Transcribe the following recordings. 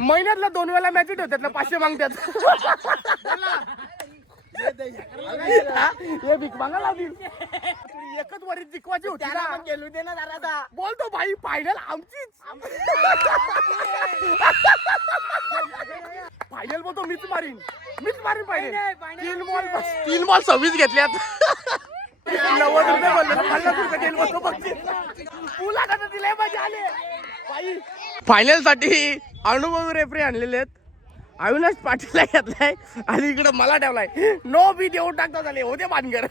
महिन्यातला दोन वेळा मॅच ठेवतात ना पाचशे मागतात. हा? हे भीक मागा एकच वरीत जिंकवायची होती ना. गेलो दे ना जरा बोलतो भाई फायनल आमचीच. फायनल बोलतो मीच मारीन. मीच मारीन फायनल तीन बॉल तीन बॉल सव्वीस घेतल्यात. नव्वद रुपये बोलले फायनलसाठी अनुभवी रेफरी आणलेले आहेत. अविनाश पाटीलला घेतलाय आणि इकडे मला ठेवलाय. नो बी देऊन टाकता झाले. होते बांधकर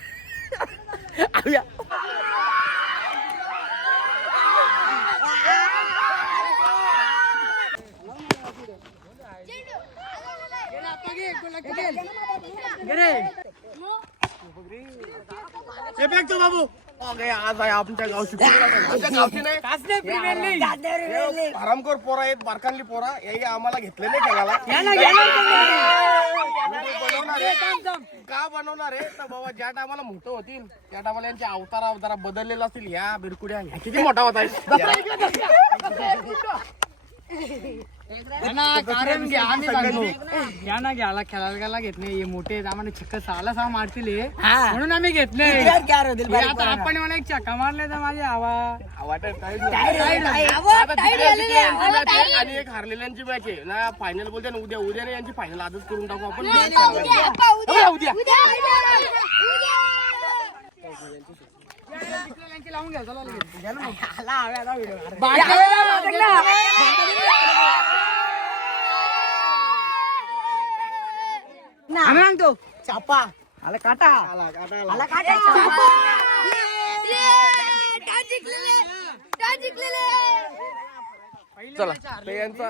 हे बॅगचं बाबू। अगे, आज आहे आमच्या गावची आमच्या गावची नाही. हरामखोर पोरा आहेत बारकांली पोरा. हे आम्हाला घेतले नाही खेळायला. बनवणार आहे. का बनवणार आहे? तर बाबा ज्या टायमाला मोठं होतील त्या टायमाला यांचे अवतारा अवतारा बदललेला असतील. ह्या बिरकुड्या ह्या किती मोठा होता? कारण घ्या आम्ही सांगतो. घ्या ना घ्यायला खेळायला गेला घेत नाही हे मोठे आम्हाला चिक्क साला सहा मारतील हे. म्हणून आम्ही घेत नाही. हे आता आपण मला एक चक्का मारले तर माझे हवा आणि एक हारलेल्यांची मॅच आहे. ना फायनल बोलते ना उद्या उद्या नाही यांची फायनल आजच करून टाकू आपण. उद्या लावून घ्या चला लगेच सांगतो चापा. आला काटा. आला काटा चला तर यांचा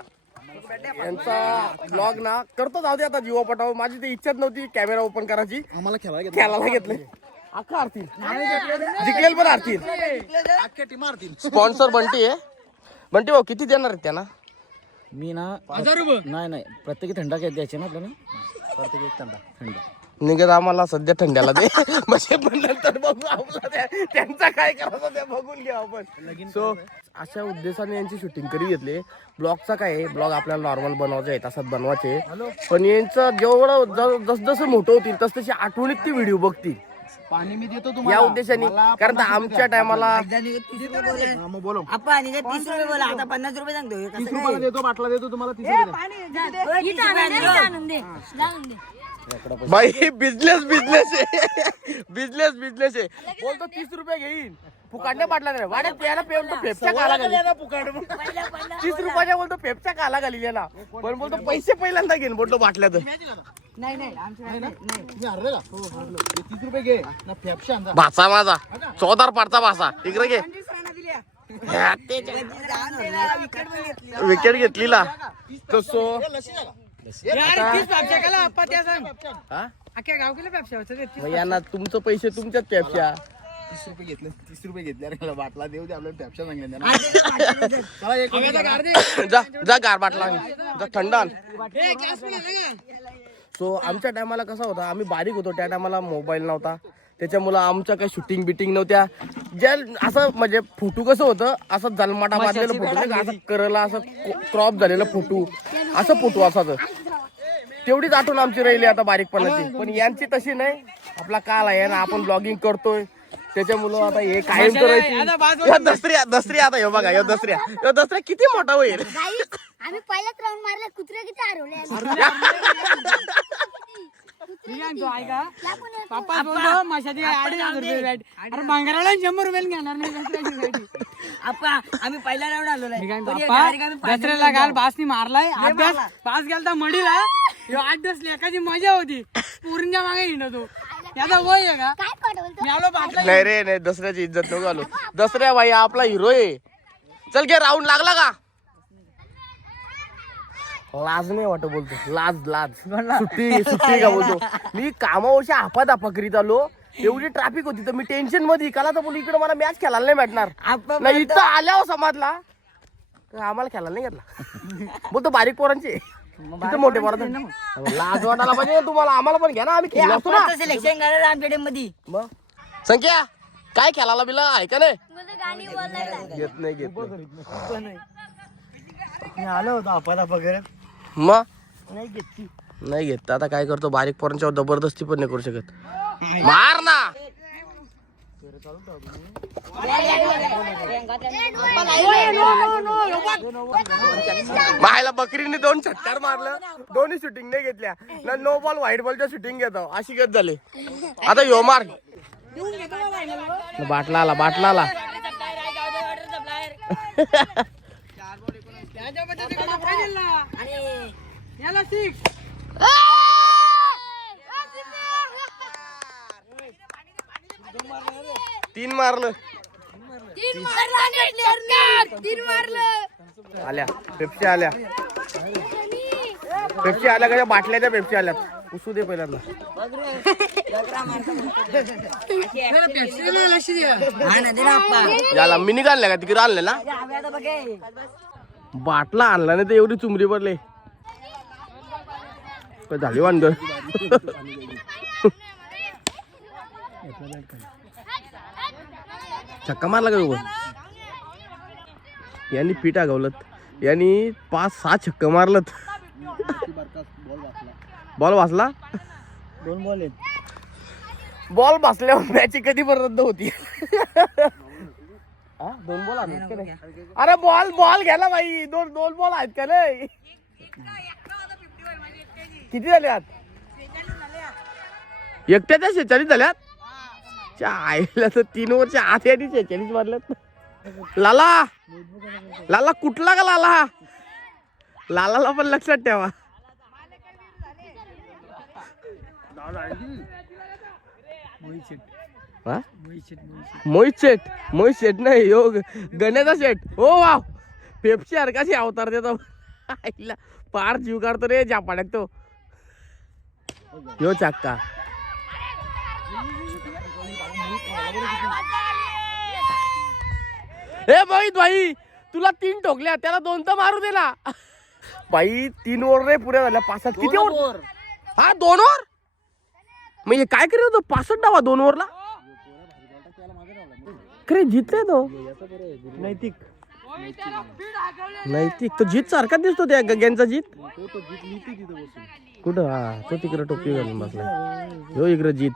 यांचा ब्लॉग ना करतो जाऊ दे आता जीवा पटाव माझी ती इच्छाच नव्हती कॅमेरा ओपन करायची. आम्हाला खेळायला खेळायला घेतले. अख्खा आरतील जिंकलेल. पण आरतील अख्ख्या टीम स्पॉन्सर बंटी आहे. बंटी भाऊ किती देणार आहेत त्यांना? मी ना हजार रुपये. नाही नाही. प्रत्येकी थंडा काय द्यायचे ना आपल्याला? प्रत्येकी एक थंडा. थंडा. निघत आम्हाला सध्या थंड्याला दे म्हणजे पण नंतर बघू आपला त्या- त्यांचा काय करायचं ते बघून घेऊ आपण. सो अशा उद्देशाने यांची शूटिंग करी घेतली. ब्लॉगचा काय आहे? ब्लॉग आपल्याला नॉर्मल बनवायचे आहे तसंच बनवायचे पण यांचं जेवढं ज- जसजसं मोठं होतील तस तशी आठवणीत ती व्हिडिओ बघतील. पाणी मी देतो या तुम्हाला. उद्देशाने. कारण आमच्या टायमाला हा, मग बोलो आपण तीस रुपये बोला. आता पन्नास रुपये सांगतो तीस कसं रुपयाला देतो बाटला देतो तुम्हाला तीस रुपये द्या. बाई बिझनेस बिझनेस आहे. बिझनेस बिझनेस आहे. बोलतो तीस रुपये घेईन. फुकाटने पाटला नाही वाड्यात त्याला पेवतो फेपच्या काला घाली तीस रुपयाच्या बोलतो फेपच्या काला घाली याला. पण बोलतो पैसे पहिल्यांदा घेईन बोलतो बाटल्यात नाही नाही हो. भाचा माझा चौदार पाडचा भासा इकडे घे. विकेट घेतलीला. तसो हा यांना तुमचं पैसे तुमच्याच पेपच्या तीस रुपये घेतले तीस रुपये घेतले अरे बाटला देऊ दे आपल्याला फेपशा सांगितलं ना. चला एक हव्याचा गार दे. जा जा गार बाटला. जा थंड आण? सो आमच्या टायमाला कसा होता आम्ही बारीक होतो त्या टायमाला मोबाईल नव्हता त्याच्यामुळं आमच्या काही शूटिंग बिटिंग नव्हत्या. ज्या असं म्हणजे फोटो कसं होतं असं जन्माटा बांधलेलं फोटो नाही का, असं करला असं क्रॉप झालेलं फोटो. असं फोटो असाच तेवढीच आठवण आमची राहिली आता बारीकपणाची पण यांची तशी नाही. आपला काल आहे ना आपण ब्लॉगिंग करतोय. त्याच्यामुळं आता हे कायम करायची. दसऱ्या दसऱ्या आता हे बघा या दसऱ्या. या दसऱ्या किती मोठा होईल. आम्ही पहिलाच राऊंड मारला कुत्रे किती हरवले मी सांगतो ऐका पप्पा बोलतो मशाची अडीच हजार रुपये बॅट अरे मंगराला शंभर रुपये घेणार नाही दसऱ्याची बॅट. आपण आम्ही पहिला राऊंड आलो मी काय नाही म्हणतो, पप्पा दसऱ्याला घाल बासनी मारलाय अभ्यास पास गेलता मडीला. ह्यो आठ दस लेखाची मजा होती. पूर्णच्या मागे हिंडतो याचा वय आहे का? मी आलो नाही रे नाही दसऱ्याची इज्जत नको घालू. दसऱ्या भाई आपला हिरो आहे. चल घे राऊंड लागला का? लाज नाही वाटत बोलतो. लाज लाज. सुट्टी सुट्टी का बोलतो? मी कामावरच्या हापा दापा करीत आलो. एवढी ट्रॅफिक होती तर मी टेन्शनमध्ये काला तर बोलू इकडे मला मॅच खेळायला नाही भेटणार. नाही इथं आल्यावर समाजला. तर आम्हाला खेळायला नाही घेतला बोलतो बारीक पोरांचे. तिथं मोठे पोरांचे लाज वाटायला पाहिजे तुम्हाला. आम्हाला पण घ्या ना आम्ही खेळलो असतो ना. सिलेक्शन करायला आमच्या मध्ये. मग? संख्या काय खेळायला बिला? आहे का नाही घेत नाही घेत नाही. मी आलो होतो आपण आपण मग नाही घेत आता काय करतो? बारीक पोरांच्यावर जबरदस्ती पण नाही करू शकत. मार ना! मायला बकरीने दोन छक्कर मारलं. दोन्ही शूटिंग नाही घेतल्या. ना नो बॉल व्हाईट बॉलच्या शूटिंग घेतो. अशी गत झाली. आता यो मार. बाटला आला बाटला आला. याला सिक्स तीन मारलं. तीन मारलं तीन मारलं आल्या. पेप्सी आल्या. पेप्सी आल्या का? बाटल्याच्या पेप्सी आल्यात. पुसू दे पहिल्यांदा. याला मिनी आणल्या का? तिकडे आणले ना? आम्ही आता बघे बाटला आणला नाही तर एवढी चुमरी पडले काय झाली वांदर छक्का मारला का यांनी पीठ आगवलं. यांनी पाच सहा छक्क मारलत. बॉल वाचला? दोन बॉल आहेत. बॉल बसल्यावर मॅच कधी पण रद्द होती. हा, दोन बॉल आहेत का नाही? अरे बॉल बॉल घ्या बाई. दोन दोन बॉल आहेत का नाही? किती झाले आत एकट्याच्या शेचाळीस झाल्यात च्या आईला तर तीन वर्ष आत यांनी शेचाळीस मारल्यात लाला लाला कुठला का लाला? लालाला पण लक्षात ठेवा. हा? मोहित शेठ मोहित शेठ नाही यो गण्याचा शेठ हो वाव. पेप्सी हरकाशी अवतार देतो. आईला पार जीव काढतो रे जापाड्यात तो. यो चक्का. ए मोहित भाई तुला तीन ठोकल्या त्याला दोन तर मारू दे ना. बाई तीन ओव्हर रे पुऱ्या झाल्या. पासष्ट किती ओव्हर हा दोन मग हे काय करत होतो? पासष्ट डावा दोन ओव्हरला खरे जितले तो. नैतिक. नैतिक. तो जीत सारखा दिसतो त्या गग्यांचा जीत. कुठं? हा तो तिकडे टोपी घालून बसला. ह्यो इकडे जीत.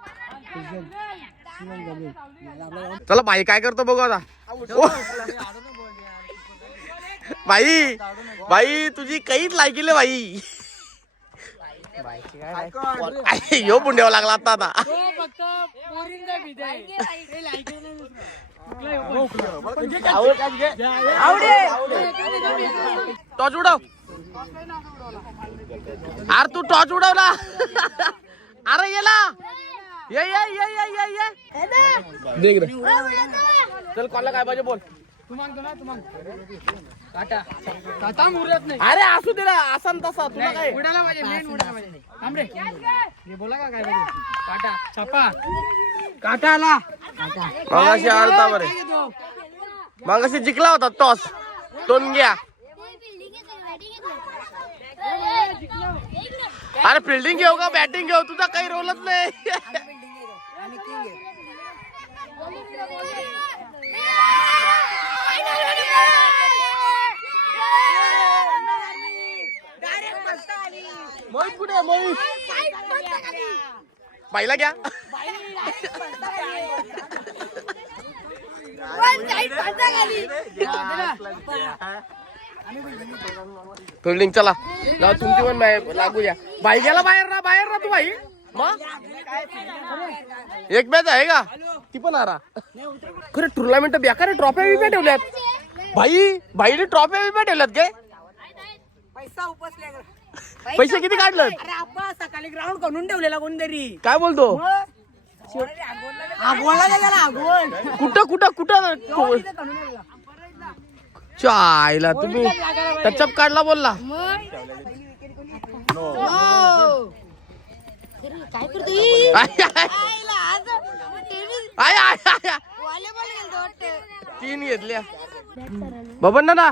चला भाई काय करतो बघू आता. भाई भाई तुझी काहीच लायकीले भाई ह्यो पुंड्यावा लागला आता आता. तो फक्त पोरींचा भीती आहे. ते लायकी नाही दुसरं. टॉर्च उडव. अरे तू टॉर्च उडव ना अरे ये ना ये ये ये ये ये ये. देख रे. चल कॉलला काय पाहिजे बोल. तू मागतो ना तू माग. काटा. काटा मुरत नाही. अरे असू दे ना असा न तसा तुला काय? उडाला पाहिजे मेन उडाला पाहिजे. थांब रे. हे बोला का काय पाहिजे काटा छापा. काटा. आला मगाशी आलता बरे? मगाशी जिंकला होता टॉस. दोन घ्या अरे फिल्डिंग घेऊ का? बॅटिंग घेऊ? तुझा काही रोलच नाही. मोहित कुठे मोहित बाईला घ्या. फिल्डिंग चला. जाऊ तुमची पण बाहेर लागू द्या. बाई गेला बाहेर ना बाहेर ना तू बाई. मग एक मॅच आहे का? ती पण आरा खरं टुर्नामेंट बेकार ट्रॉफ्या बिप्या ठेवल्यात. भाई भाईने ट्रॉफ्या बिप्या ठेवल्यात काय पैसा उपसल्या पैसे किती काढलं अरे आप्पा सकाळी ग्राउंड करून ठेवलेला कोणतरी काय बोलतो? गेला कुठं कुठं कुठं? चायला तुम्ही टचअप काढला बोलला. काय करतो ही? खेळतो वाटतं. तीन घेतल्या. बबन ना ना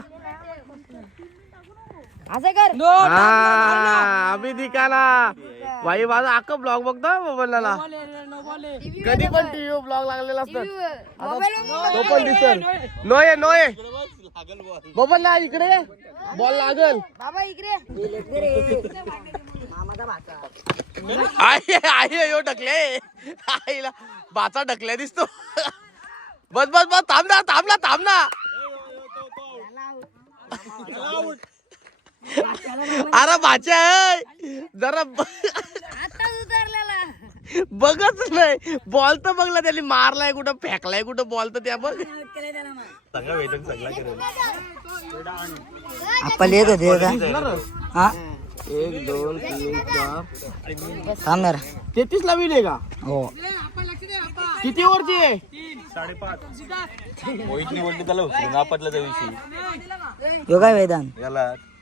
असं कर हा अभि दिकाना भाई माझा अख्खा ब्लॉग बघतो ना कधी पण टीव्ही ब्लॉग लागलेला असतात. आता तो पण दिसल. नोये नोये. बबन ना इकडे ये. बॉल लागल. बाबा इकडे. आहे आहे यो ढकले. आईला बाचा ढकल्या दिसतो. बस बस बस थांब ना थांब ना थांब ना. अरे बाच्या आहे. जरा ब- आता उतरलेला बघच नाही. बॉल तर बघला त्यांनी मारलाय कुठं फेकलाय कुठं बॉल तर त्या बघ. आपण येत होते हा? एक दोन तीन चार. थांबणार तेहतीस ला विल आहे का? हो. किती वरची आहे? मोहितनी बोलली त्याला आपटला त्या दिवशी. यो काय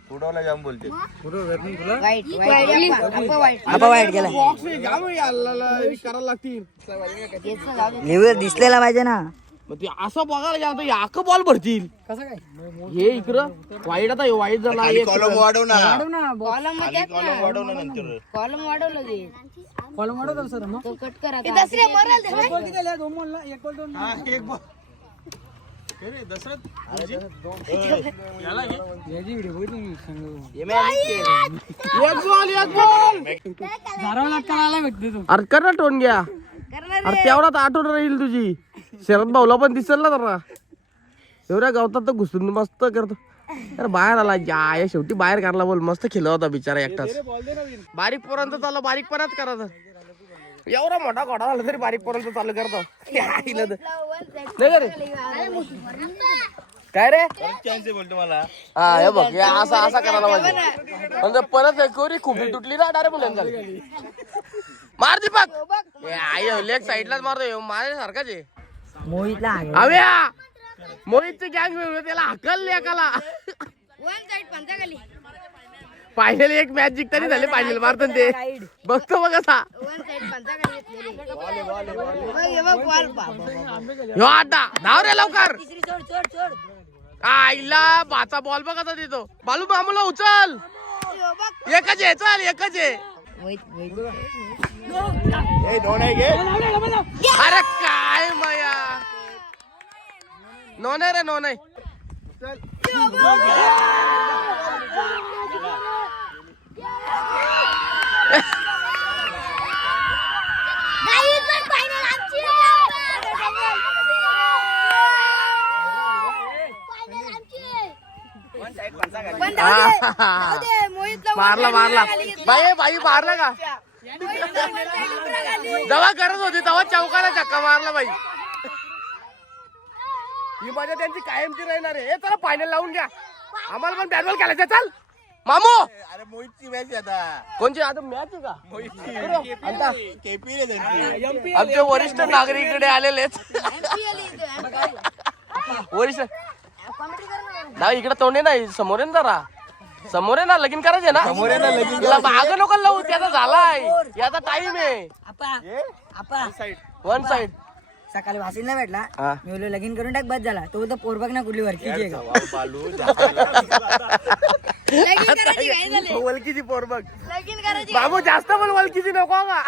जाम बोलते. वाईट गेला. करायला लागतील. लिव्हर दिसलेला पाहिजे ना. मग ते असं बघायला गेलं तर याक बॉल भरतील. कसं काय? हे इकडं वाईट आता वाईट झाला कॉलम वाढव ना कॉलममध्ये वाढव ना नंतर. कॉलम वाढवलं ते. कॉलम वाढवतो सर मग? कट करा मरल ते एक बॉल किती? दोन एक बॉल दोन याची व्हिडिओ बघितली मी सांगतो. एक बॉल एक बॉल. धारावं लागतं आला भेटते तू. अरे कर ना टोन घ्या. अरे तेवढाच आठवण राहील तुझी. शरद भाऊला पण दिसेल ना जरा. एवढ्या गवतात तर घुसून मस्त करतो. अरे बाहेर आला या या शेवटी बाहेर काढला बोल. मस्त खेळला होता बिचारा एकटाच. बारीक पोरांचं चालू बारीकपणाच करायचं एवढा मोठा घोडा झाला तरी बारीक पोरांचं चालू करतो. या इला तर. नाही का रे? काय रे? बोलतो मला. हा हे बघ हे असा असा करायला पाहिजे. म्हणजे परत एक कोरी खुपी तुटली ना डायरेक्ट मुलांना झाली मार दीपक. हे आई लेग साईडलाच मारतो. ह्यो माझ्यासारखाच आहे. मोहितला हव्या मोहितची गँग मिळवलं त्याला हकल एकाला. वन साइड पंचाखाली फायनल एक मॅच जिंकतानी झाले फायनल मारतात ते. बघतो बघ असा हे ह्यो अड्डा धाव रे लवकर. आईला बाचा बॉल बघ आता देतो बालू मामूला उचल. एकच आहे चल एकच आहे. अरे काय मया. नो नाही रे नो नाही पण फायनल आमची फायनल आमची पण जाऊ दे, जाऊ दे, मोहितला one मारला मारला. उभरा खाली घेतलं. बाई बाई मारला का? मोहितला खाली. जेव्हा करत होती तेव्हा चौकाला धक्का मारला बाई. ही मजा त्यांची कायमची राहणार आहे. ए, चला फायनल लावून घ्या. आम्हाला पण बॅट बॉल खेळायचं चल. मामू! अरे मोहितची मॅच आता. कोणची? आता मॅच आहे का? आता. केपी रे त्यांची. आमचे वरिष्ठ नागरिक इकडे आलेले आहेत. MPL इथं. वरिष्ठ ना. ना इकडे तोंडे नाही समोर आहे ना जरा. समोर आहे ना लगीन करायचे ना. समोर आहे ना लगीन माग नको लावू त्याचा झालाय. याचा टाइम आहे. आपा आपा. वन साइड सकाळी वासिल नाही भेटला. मी बोललो लगीन करून टाक बस झाला. तो तर पोर बघ ना कुठली झाले. वलकीची पोर बघ. लगीन करायची बाबू जास्त पण वलकीची नको का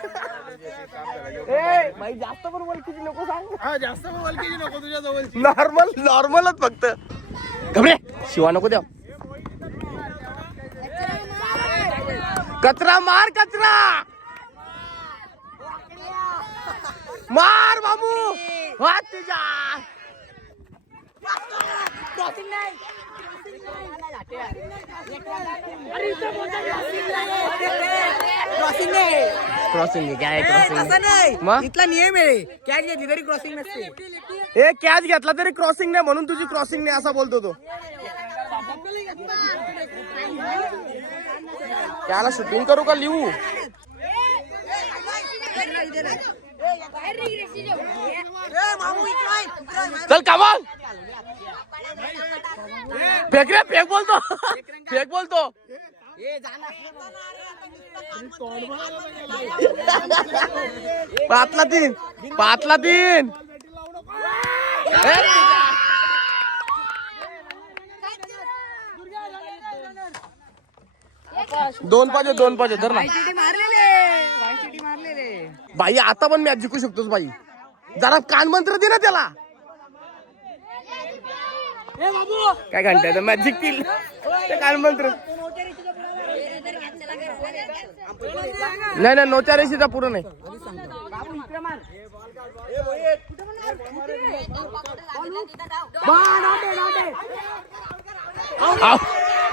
जास्त पण वलकीची नको सांग. जास्त बोलकी नको तुझ्या नॉर्मल नॉर्मलच फक्त. घबरे. शिवा नको द्या कचरा मार कचरा. मार मामू. हात तुझ्या. क्रॉसिंग काय क्रॉसिंग मग इथला नियम आहे कॅच घेतली तरी क्रॉसिंग नसते ए कॅच घेतला तरी क्रॉसिंग नाही म्हणून तुझी क्रॉसिंग नाही असा बोलतो तो त्याला शूटिंग करू का लिहू चल कमाल फेक रे फेक बोलतो. फेक बोलतो. पाचला तीन. पाचला तीन. दोन पाहिजे दोन पाहिजे धर ना. बाई आता पण मॅच जिंकू शकतोस बाई. जरा कान मंत्र दे ना त्याला. काय घंट्या मॅच जिंकतील. ते काय मंत्र. नाही नाही नोच्या रेशीचा पुरं नाही.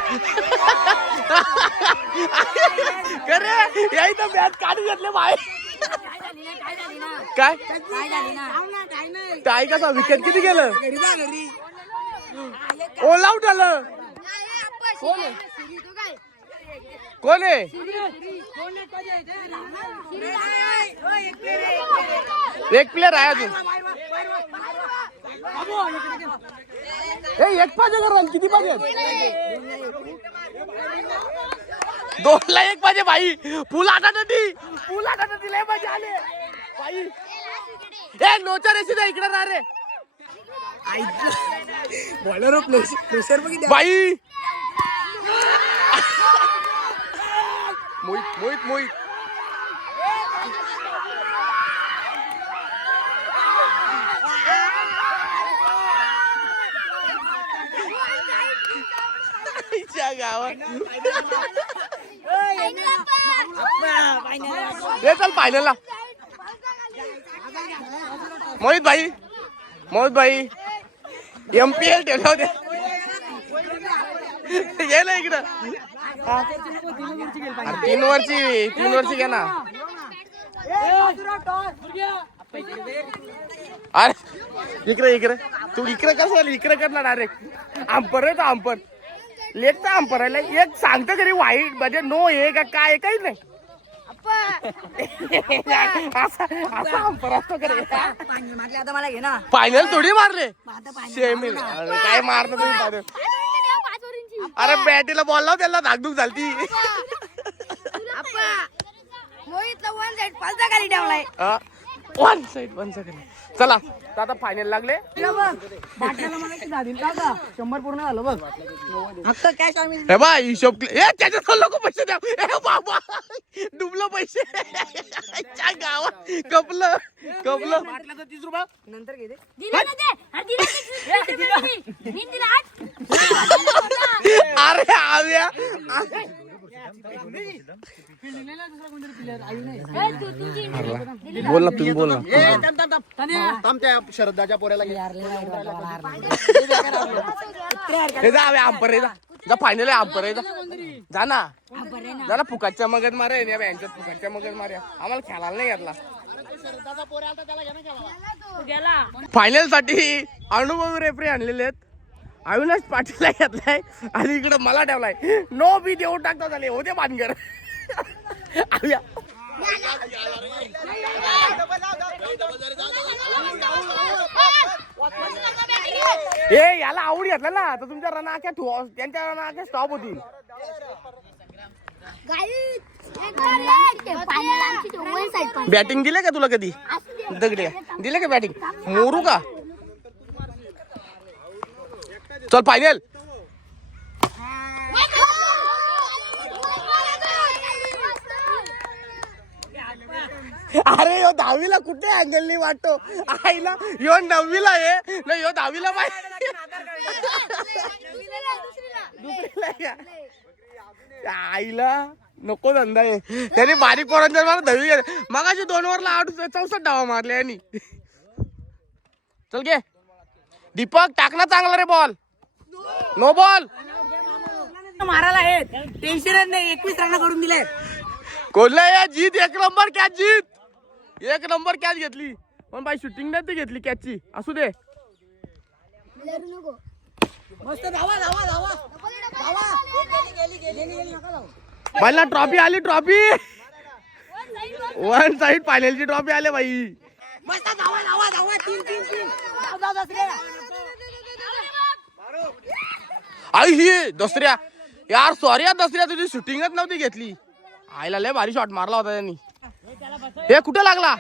अरे याही तर बॅट काढून घेतले बाहेर. काय? टाय कसा विकेट किती गेलं? ऑल आउट आलं. कोण आहे? एक प्लेअर आहे अजून. ए, एक पाहिजे का रन किती पाहिजे दोन ला एक पाहिजे भाई फुल आता नदी. फुल आता नदी लय मजा आले. भाई ए नोचा रेसी इकडे राह रे. बॉलर प्रेशर बघितलं. बाई. मोहित मोहित मोहित आईच्या गावात हे चल फायनलला मोहित भाई मोहित भाई एम पी एल ठेवलं होते ये ना इकडं हा. तीन वर्षी तीन वर्षी घ्या ना. अरे इकडे इकडे. तू इकडे कसं इकडे कर ना डायरेक्ट आंपर आहे तो आंपर लेखचा आंपर आहे एक सांगतो तरी वाईट म्हणजे नो आहे का काय काहीच नाही. रे फायनल थोडी मारले. काय मारलं तुम्ही? अरे बॅटीला बॉल लाव त्याला धाकधूक झालती. मोहितला वन खाली ठेवलाय. वन चला तर आता फायनल लागले. शंभर पूर्ण झालं बघ. हक्क कॅश आम्ही हे बा हिशोब ए त्याच्यात लोक पैसे द्या? ए बाबा डुबलं पैसे. च्या गावात कपलं कपलं. तीस रुपये. नंतर घे दे. दिला ना ते अरे दिला ते दिला मी. मी दिला आज. अरे आव्या ए, तू तुझी बोल ना तुम्ही बोल ना शरदाच्या पोऱ्याला जा आंपर जा फायनल आहे आंपर जा ना जा ना फुकाटच्या मगज मारा या बँकेत फुकाटच्या मगज मार्या आम्हाला खेळायला नाही घेतला फायनलसाठी अनुभवी रेफरी आणलेले आहेत. अविनाश पाटीलला घेतलाय आणि इकडे मला ठेवलाय. नो बी देऊन टाकता झाले. होते बांधकर ए याला आवडी घातला ना. तर तुमच्या रनाख्या ठो त्यांच्या रनाख्या स्टॉप होतील बॅटिंग दिले का तुला कधी? दगडे. दिले का बॅटिंग मोरू का? चल फायनल अरे यो दहावीला कुठे अँगलनी वाटतो? आईला यो नववीला आहे ना यो दहावीला माहिती आईला नको धंदा आहे त्याने बारीक पोरांच्या मला दहावी गेले मगाशी दोन ओव्हरला आठ चौसष्ट डावा मारले यांनी. चल घे. दीपक टाकला चांगला रे बॉल नो बॉल मारायला आहेत. टेन्शनच नाही. एकवीस रन करून दिले. कोल्हा या जीत. एक नंबर कॅच जीत. एक नंबर कॅच घेतली. पण बाई शूटिंग नाही ती घेतली कॅचची. असू दे. मस्त धावा धावा धावा. धावा. बाईला ट्रॉफी आली ट्रॉफी वन साईड फायनलची ट्रॉफी आली बाई. मस्त धावा धावा धावा. तीन तीन तीन. धाव, धाव, दसऱ्या. आई ही दसऱ्या. यार सॉरी यार दसऱ्या तुझी शूटिंगच नव्हती घेतली. आईला लय भारी शॉट मारला होता त्यांनी. हे कुठं लागला?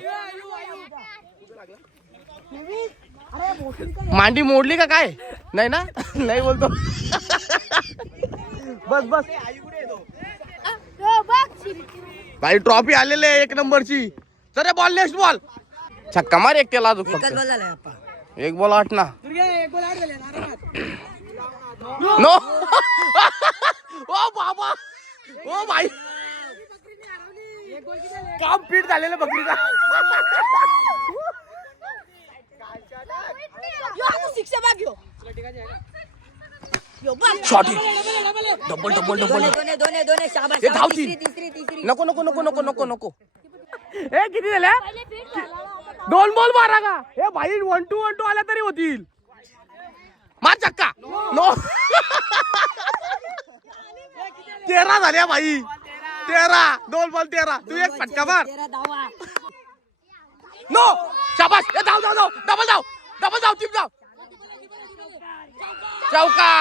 मांडी मोडली का काय? नाही ना? नाही बोलतो. बस बस. भाई ट्रॉफी आलेली आहे एक नंबरची. चल बॉल नेक्स्ट बॉल छक्का मार एक त्याला अजून फक्त. एक बॉल आठ ना. नो ओ बाबा. ओ भाई काम पीठ झालेलं बकरीचा. शिक्षा बाग शॉट डबल डबल डबल दोने दोने दोने शाबाश हे धावती. तिसरी तिसरी तिसरी. नको नको नको नको नको नको. ए किती झाल्या? दोन बॉल मारा का? हे भाई वन टू वन टू आल्या तरी होतील. मार चक्का. नो तेरा झाल्या भाई. तेरा दोन बॉल तेरा. तू एक फटका मार. नो शाबाश ए धाव धाव धाव. डबल धाव. डबल धाव टीम धाव. चौका!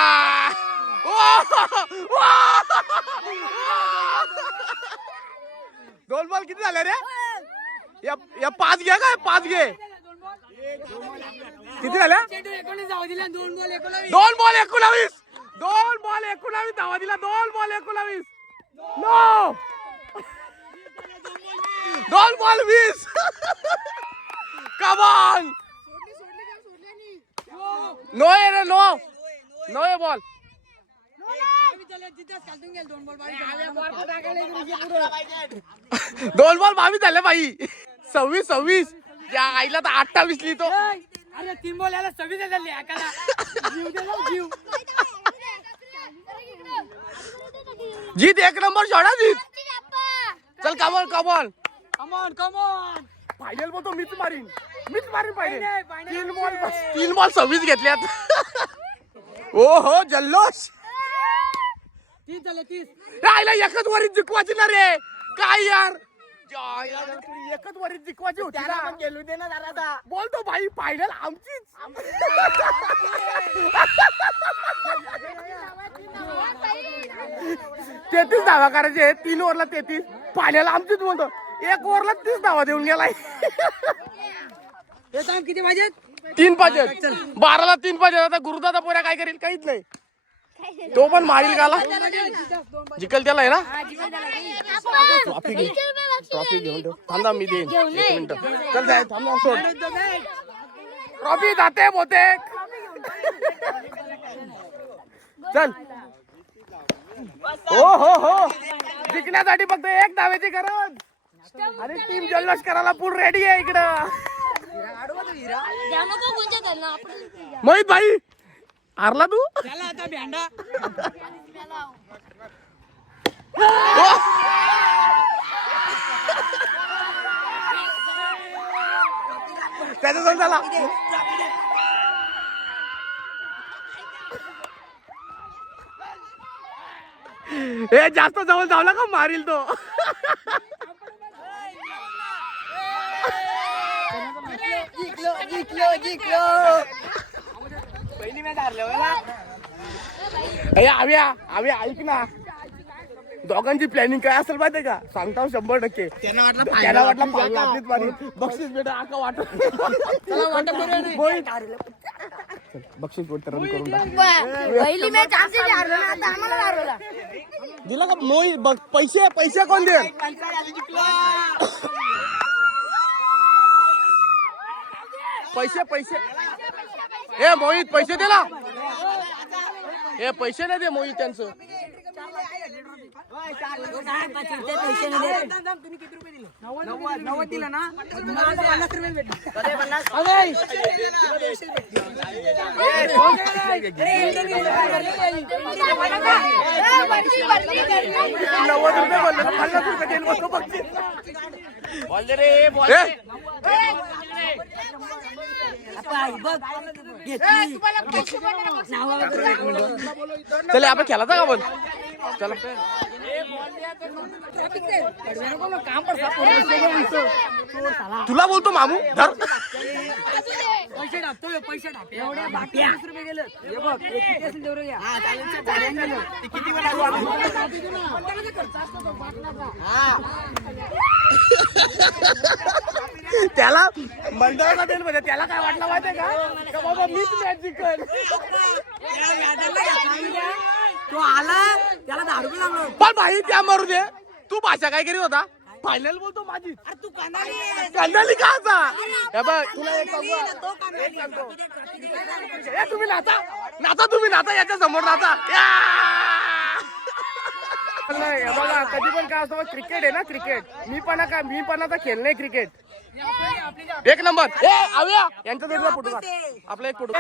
दोन बॉल किती झाले रे? या या पाच घे काय? पाच घे. किती झाल्या एकोणावीस. दोन बॉल एकोणावीस. दोन बॉल एकोणावीस. धावा दिला. दोन बॉल एकोणावीस. No! दोन बॉल वीस कमान नो आहे रे नो नो आहे बॉल दोन बॉल बावीस झाले बाई. सव्वीस सव्वीस. या आईला तर अठ्ठावीस लिहितो. अरे तीन बॉल याला सव्वीस झाले जीव जीव. जीत एक नंबर शॉट जीत. चल come on come on come on come on final बोलतो मीच मारीन. मीच मारीन final. तीन. बॉल तीन बॉल सव्वीस घेतल्यात. ओ हो जल्लोष. तीस झाले तीस. राहिला एकच वरीत जिंकवायची ना रे. काय यार? एकच वरीत जिंकवायची होती ना. गेलो दे ना जरा बोलतो भाई फायनल आमचीच. तेहतीस धावा करायचे आहेत, तीन ओव्हरला तेहतीस. फायनल आमचीच बोलतो. एक ओव्हरला तीस धावा देऊन गेलाय. हे सांग किती वाजेत तीन पाहिजे बाराला तीन पाहिजे आता गुरुदादा पोऱ्या काय करेल काहीच नाही. तो पण मारील गाला. जिकल त्याला आहे ना? ट्रॉफी घे ट्रॉफी घेऊन ठेव थांबा मी देईन. एक मिनिट. चल जाय थांब सोड. ट्रॉफी जाते बोते चल. हो हो हो. जिंकण्यासाठी फक्त एक धावेची गरज. आणि टीम जल्लोष करायला पूर्ण रेडी आहे इकडं. मोहित भाई हारला तू? आता भेंडा. त्याचा जाऊन झाला. हे जास्त जवळ जावला का मारील तो. जिंकलो जिंकलो जिंकलो पहिली मॅच अरे आव्या आव्या ऐक ना. दोघांची प्लॅनिंग काय असेल माहितीये का? सांगता शंभर टक्के. त्यांना वाटलं. बक्षीस भेट आका वाटत मोहित. बक्षीस रन करून पहिली मॅच आमची हारलो ना आता आम्हाला हारवला दिला का मोहित बघ पैसे पैसे कोण दे पैसे पैसे. ए मोहित पैसे दे ना. ए पैसे नाही दे मोहित त्यांचं. नव्वद रुपये बोलले पन्नास रुपये देईल बघ बक्षीस आता आपण खेळायचा का बोल चला. तुला बोलतो मामू धर. पैसे टाकतो पैसे टाक एवढ्या बाकी वीस रुपये हे. बघ किती असेल त्याला मंडळाला देईल म्हणजे त्याला काय वाटलं माहितीये का? बाबा मीच मॅच जिंकल तो आला त्याला दहा रुपये लागलो. पण भाई त्या मारू दे. तू भाषा काय करीत होता? फायनल बोलतो माझी. अरे तू. कांदाली का आता हे बघ तुला एक कानाली सांगू आहे ना, तो कानाली आहे. ए तुम्ही नाचा? नाचा तुम्ही नाचा याच्या समोर नाचा! नाही बघा कधी पण काय असतं क्रिकेट आहे ना क्रिकेट. मी पण का मी पण आता खेळ नाही क्रिकेट. एक नंबर. ए आव्या. यांचा देखील फोटो काढ आपला एक फोटो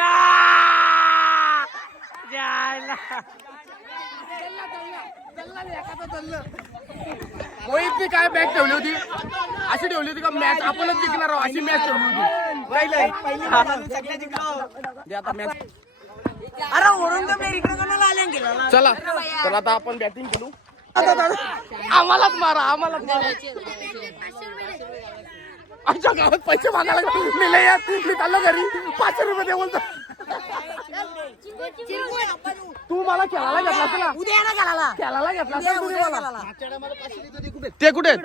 मोहितनी काय मॅच ठेवली होती? अशी ठेवली होती का मॅच आपणच जिंकणार आहोत. अशी मॅच ठेवली होती. दे आता मॅच अरे गेला चला. तर आता आपण बॅटिंग करू आम्हालाच मारा आम्हालाच मारा. आमच्या गावात पैसे मागायला मी लय यात. मी चाललो घरी. पाचशे रुपये दे बोलतो तू मला खेळायला घेतला असेल ना? उद्या खेळायला. घेतला असेल तुम्ही मला. ते कुठे? आहेत?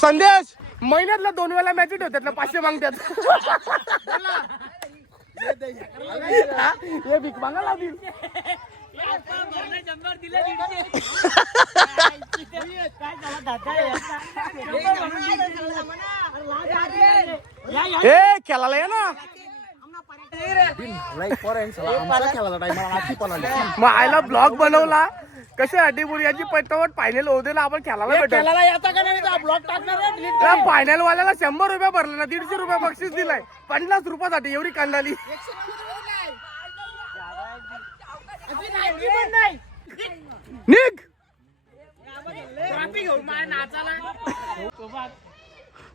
संदेश महिन्यातला दोन वेळा मॅच ठेवतात ना पाचशे मागतात. हा? हे भीक मागा लावतील ए खेळायला ये ना. मग आयला ब्लॉग बनवला. कशासाठी बोल याची पटावट फायनल होऊ दे ना आपण खेळायला भेटेल फायनल वाल्याला शंभर रुपये भरले ना दीडशे रुपये बक्षीस दिलाय. पन्नास रुपयासाठी एवढी कांदाली निघ.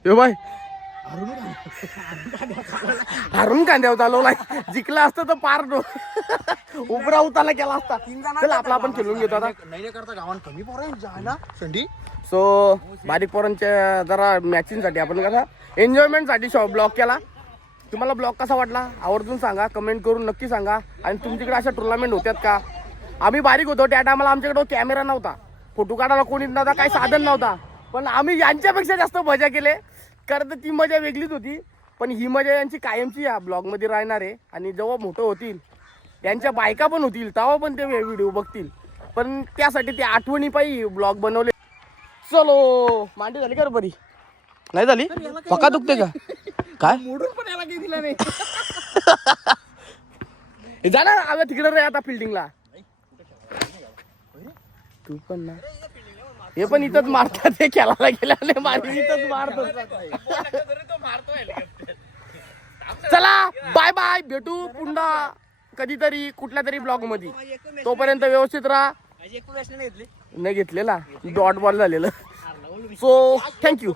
यो बाय हरून कांद्यावर चालवलाय जिंकला असतं तर पार डो उभरा उताला केला असता. चला आपला आपण खेळून घेतो आता. नाही करता गावात. कमी पोरं जायला संडी. सो बारीक पोरांच्या जरा मॅचिंगसाठी आपण कसा एन्जॉयमेंटसाठी शॉप ब्लॉक केला. तुम्हाला ब्लॉग कसा वाटला? आवर्जून सांगा कमेंट करून नक्की सांगा. आणि तुमच्याकडे अशा टुर्नामेंट होत्यात का? आम्ही बारीक होतो त्या टायमाला आमच्याकडे कॅमेरा नव्हता. फोटो काढायला कोणी नव्हता काही साधन नव्हता. पण आम्ही यांच्यापेक्षा जास्त मजा केले. कारण तर ती मजा वेगळीच होती. पण ही मजा यांची कायमची या ब्लॉगमध्ये राहणार आहे. आणि जेव्हा मोठं होतील त्यांच्या बायका पण होतील तेव्हा पण ते व्हिडिओ बघतील. पण त्यासाठी ते आठवणी पाहिजे ब्लॉग बनवले. चलो मांडी झाली का बरी? नाही झाली? पक्का दुखते का? काय? मोडून पण याला काही दिला नाही. जा ना तिकडे रे आता फिल्डिंगला तू पण ना. हे पण इथंच मारतात ते खेळायला गेल्याने मारी इथंच मारतो चला बाय बाय भेटू पुन्हा कधीतरी कुठल्या तरी ब्लॉगमध्ये. तोपर्यंत व्यवस्थित राहा. नाही घेतलेला. डॉट बॉल झालेलं. So thank you